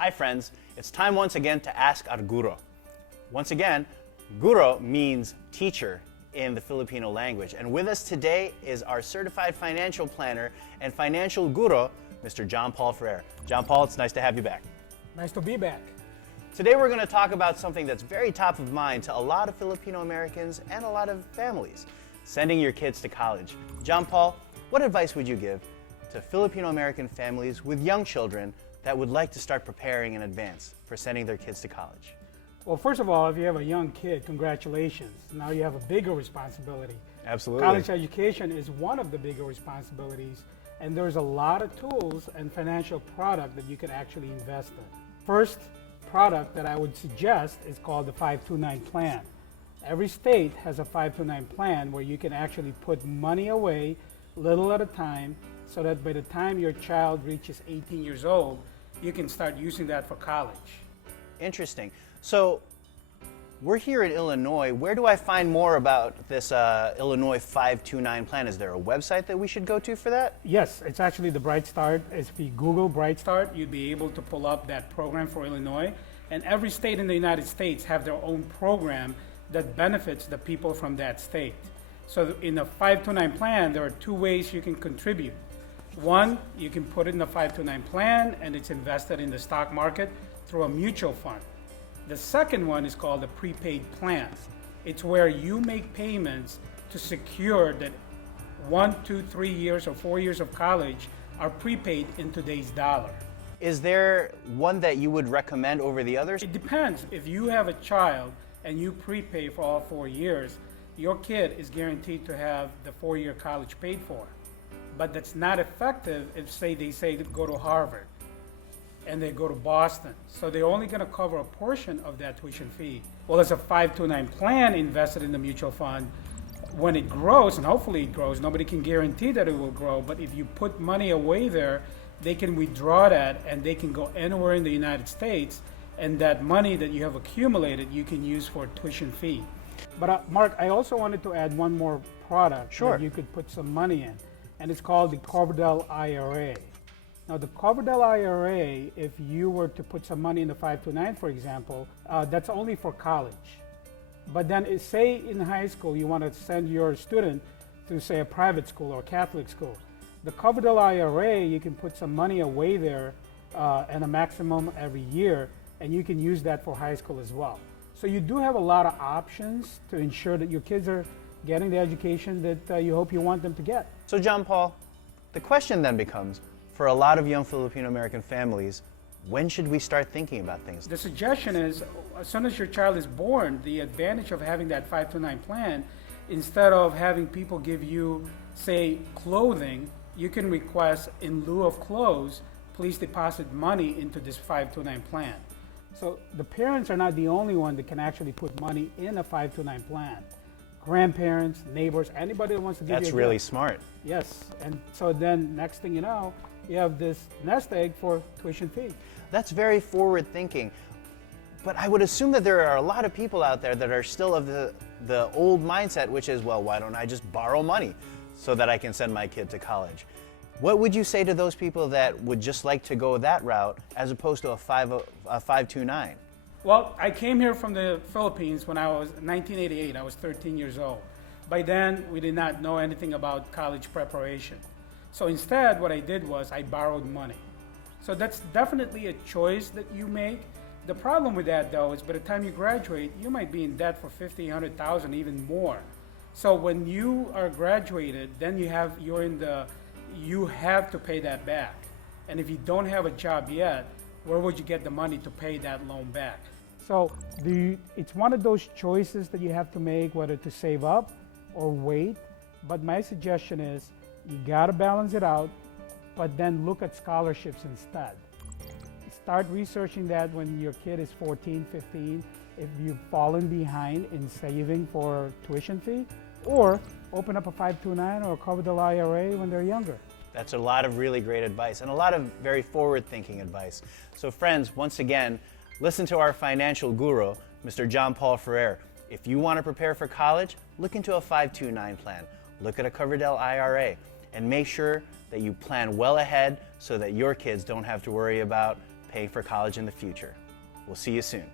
Hi friends, it's time once again to Ask A Guro. Once again, Guro means teacher in the Filipino language. And with us today is our certified financial planner and financial guru, Mr. John Paul Ferrer. John Paul, it's nice to have you back. Nice to be back. Today we're going to talk about something that's very top of mind to a lot of Filipino Americans and a lot of families, sending your kids to college. John Paul, what advice would you give to Filipino American families with young children that would like to start preparing in advance for sending their kids to college? Well, first of all, if you have a young kid, congratulations. Now you have a bigger responsibility. Absolutely. College education is one of the bigger responsibilities, and there's a lot of tools and financial product that you can actually invest in. First product that I would suggest is called the 529 plan. Every state has a 529 plan where you can actually put money away little at a time, so that by the time your child reaches 18 years old, you can start using that for college. Interesting. So we're here in Illinois. Where do I find more about this Illinois 529 plan? Is there a website that we should go to for that? Yes, it's actually the Bright Start. If you Google Bright Start, you'd be able to pull up that program for Illinois. And every state in the United States have their own program that benefits the people from that state. So in the 529 plan, there are two ways you can contribute. One, you can put it in the 529 plan and it's invested in the stock market through a mutual fund. The second one is called the Prepaid Plans. It's where you make payments to secure that 1, 2, 3 years or 4 years of college are prepaid in today's dollar. Is there one that you would recommend over the others? It depends. If you have a child and you prepay for all 4 years, your kid is guaranteed to have the 4-year college paid for. But that's not effective if, say, they say to go to Harvard and they go to Boston. So they're only going to cover a portion of that tuition fee. Well, as a 529 plan invested in the mutual fund, when it grows, and hopefully it grows, nobody can guarantee that it will grow, but if you put money away there, they can withdraw that and they can go anywhere in the United States, and that money that you have accumulated, you can use for tuition fee. But Mark, I also wanted to add one more product that you could put some money in, and it's called the Coverdell IRA. Now, the Coverdell IRA, if you were to put some money in the 529, for example, that's only for college. But then, say in high school, you want to send your student to, say, a private school or a Catholic school. The Coverdell IRA, you can put some money away there and a maximum every year, and you can use that for high school as well. So you do have a lot of options to ensure that your kids are getting the education that you hope you want them to get. So John Paul, the question then becomes, for a lot of young Filipino American families, when should we start thinking about things? The suggestion is, as soon as your child is born, the advantage of having that 529 plan, instead of having people give you, say, clothing, you can request, in lieu of clothes, please deposit money into this 529 plan. So the parents are not the only one that can actually put money in a 529 plan. Grandparents, neighbors, anybody that wants to give you a gift. That's really smart. Yes, and so then next thing you know, you have this nest egg for tuition fee. That's very forward thinking. But I would assume that there are a lot of people out there that are still of the old mindset, which is, well, why don't I just borrow money so that I can send my kid to college? What would you say to those people that would just like to go that route as opposed to a 529? Well, I came here from the Philippines when I was 1988. I was 13 years old. By then, we did not know anything about college preparation. So instead, what I did was I borrowed money. So that's definitely a choice that you make. The problem with that, though, is by the time you graduate, you might be in debt for $50,000, $100,000, even more. So when you are graduated, then you have to pay that back. And if you don't have a job yet, where would you get the money to pay that loan back? So it's one of those choices that you have to make, whether to save up or wait. But my suggestion is you got to balance it out, but then look at scholarships instead. Start researching that when your kid is 14, 15, if you've fallen behind in saving for tuition fee, or open up a 529 or a Coverdell IRA when they're younger. That's a lot of really great advice and a lot of very forward-thinking advice. So friends, once again, listen to our financial guru, Mr. John Paul Ferrer. If you want to prepare for college, look into a 529 plan. Look at a Coverdell IRA and make sure that you plan well ahead so that your kids don't have to worry about paying for college in the future. We'll see you soon.